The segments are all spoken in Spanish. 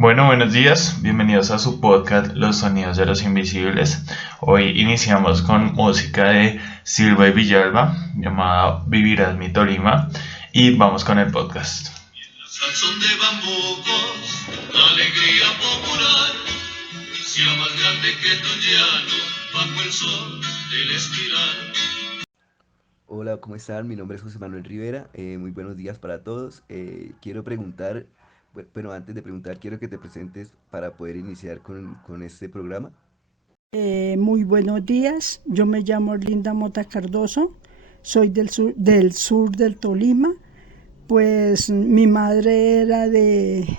Bueno, buenos días, bienvenidos a su podcast Los Sonidos de los Invisibles. Hoy iniciamos con música de Silva y Villalba llamada Vivirás mi Tolima y vamos con el podcast. Al son de bambucos, la alegría popular, sea más grande que tu llano, bajo el sol del espiral. Hola, ¿cómo están? Mi nombre es José Manuel Rivera. Muy buenos días para todos. Quiero preguntar, bueno, antes de preguntar, quiero que te presentes para poder iniciar con este programa. Muy buenos días, yo me llamo Linda Mota Cardoso, soy del sur del Tolima. Pues mi madre era de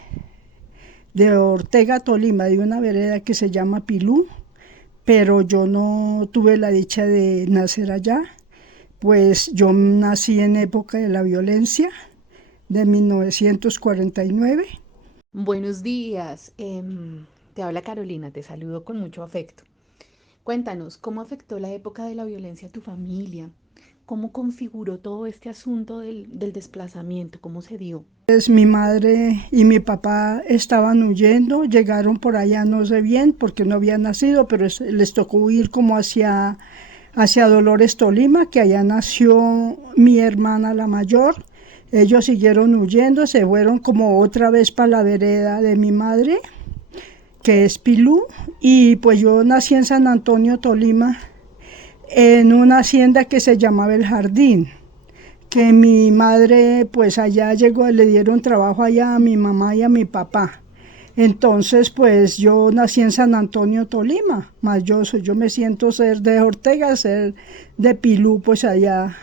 Ortega, Tolima, de una vereda que se llama Pilú, pero yo no tuve la dicha de nacer allá. Pues yo nací en época de la violencia de 1949. Buenos días, te habla Carolina, te saludo con mucho afecto. Cuéntanos, ¿cómo afectó la época de la violencia a tu familia? ¿Cómo configuró todo este asunto del desplazamiento? ¿Cómo se dio? Pues mi madre y mi papá estaban huyendo, llegaron por allá no sé bien porque no habían nacido, pero les tocó huir como hacia Dolores, Tolima, que allá nació mi hermana la mayor. Ellos siguieron huyendo, se fueron como otra vez para la vereda de mi madre, que es Pilú, y pues yo nací en San Antonio, Tolima, en una hacienda que se llamaba El Jardín, que mi madre pues allá llegó, le dieron trabajo allá a mi mamá y a mi papá. Entonces pues yo nací en San Antonio, Tolima, más yo me siento ser de Ortega, ser de Pilú, pues allá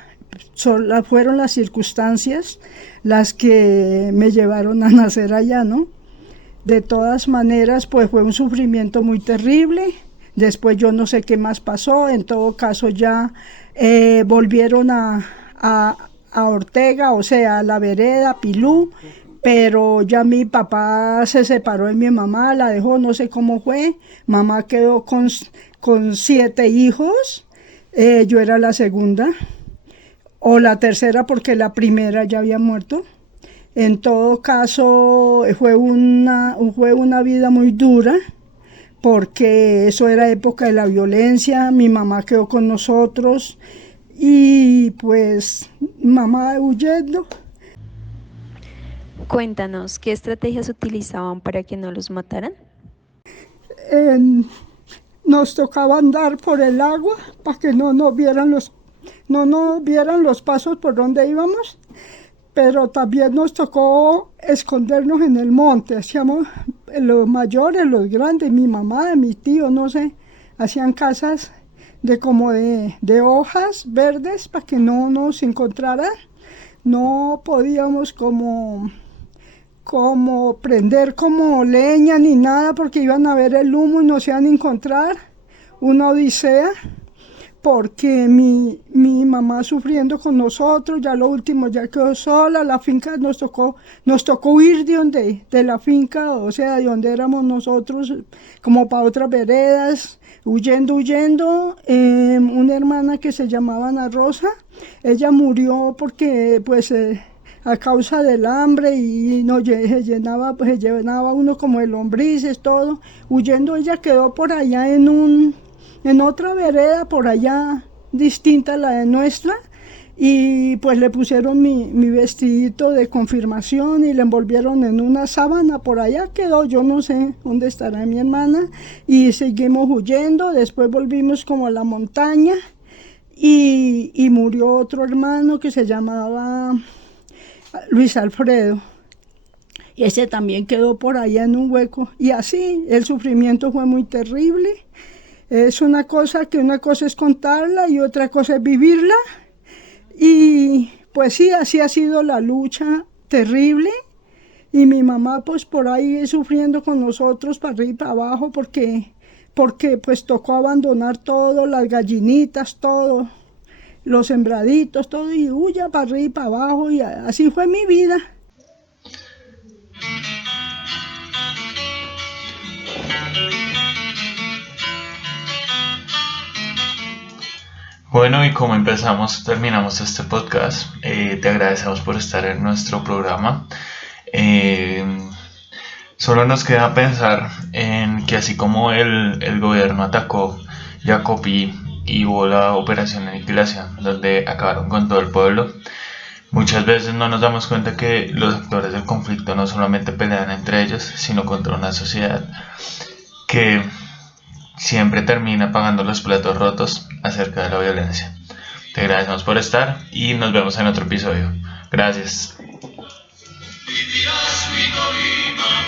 fueron las circunstancias las que me llevaron a nacer allá, ¿no? De todas maneras, pues fue un sufrimiento muy terrible. Después yo no sé qué más pasó. En todo caso ya volvieron a Ortega, o sea, a la vereda, Pilú. Pero ya mi papá se separó de mi mamá, la dejó, no sé cómo fue. Mamá quedó con 7 hijos. Yo era la segunda. O la tercera porque la primera ya había muerto. En todo caso, fue una vida muy dura, porque eso era época de la violencia, mi mamá quedó con nosotros y pues mamá huyendo. Cuéntanos, ¿qué estrategias utilizaban para que no los mataran? Nos tocaba andar por el agua para que no nos vieran los pasos por donde íbamos. Pero también nos tocó escondernos en el monte. Hacíamos, los mayores, los grandes, mi mamá, mi tío, no sé, hacían casas de hojas verdes para que no nos encontraran. No podíamos como prender como leña ni nada porque iban a ver el humo y nos iban a encontrar. Una odisea, porque mi mamá sufriendo con nosotros, ya lo último ya quedó sola, la finca nos tocó huir de la finca, o sea, de donde éramos nosotros, como para otras veredas, huyendo. Una hermana que se llamaba Ana Rosa, ella murió porque pues a causa del hambre y se llenaba uno como de lombrices, todo, huyendo. Ella quedó por allá en otra vereda por allá distinta a la de nuestra, y pues le pusieron mi vestidito de confirmación y le envolvieron en una sábana. Por allá quedó, yo no sé dónde estará mi hermana, y seguimos huyendo. Después volvimos como a la montaña y murió otro hermano que se llamaba Luis Alfredo. Y ese también quedó por allá en un hueco, y así el sufrimiento fue muy terrible. Es una cosa es contarla y otra cosa es vivirla. Y pues sí, así ha sido la lucha terrible. Y mi mamá pues por ahí sufriendo con nosotros para arriba y para abajo porque pues tocó abandonar todo, las gallinitas, todo, los sembraditos, todo, y huya para arriba y para abajo, y así fue mi vida. Bueno, y como terminamos este podcast, te agradecemos por estar en nuestro programa. Solo nos queda pensar en que así como el gobierno atacó Jacopí y hubo la operación de aniquilación, donde acabaron con todo el pueblo, muchas veces no nos damos cuenta que los actores del conflicto no solamente pelean entre ellos, sino contra una sociedad que siempre termina pagando los platos rotos acerca de la violencia. Te agradecemos por estar y nos vemos en otro episodio. Gracias. Vivirás mi Tolima.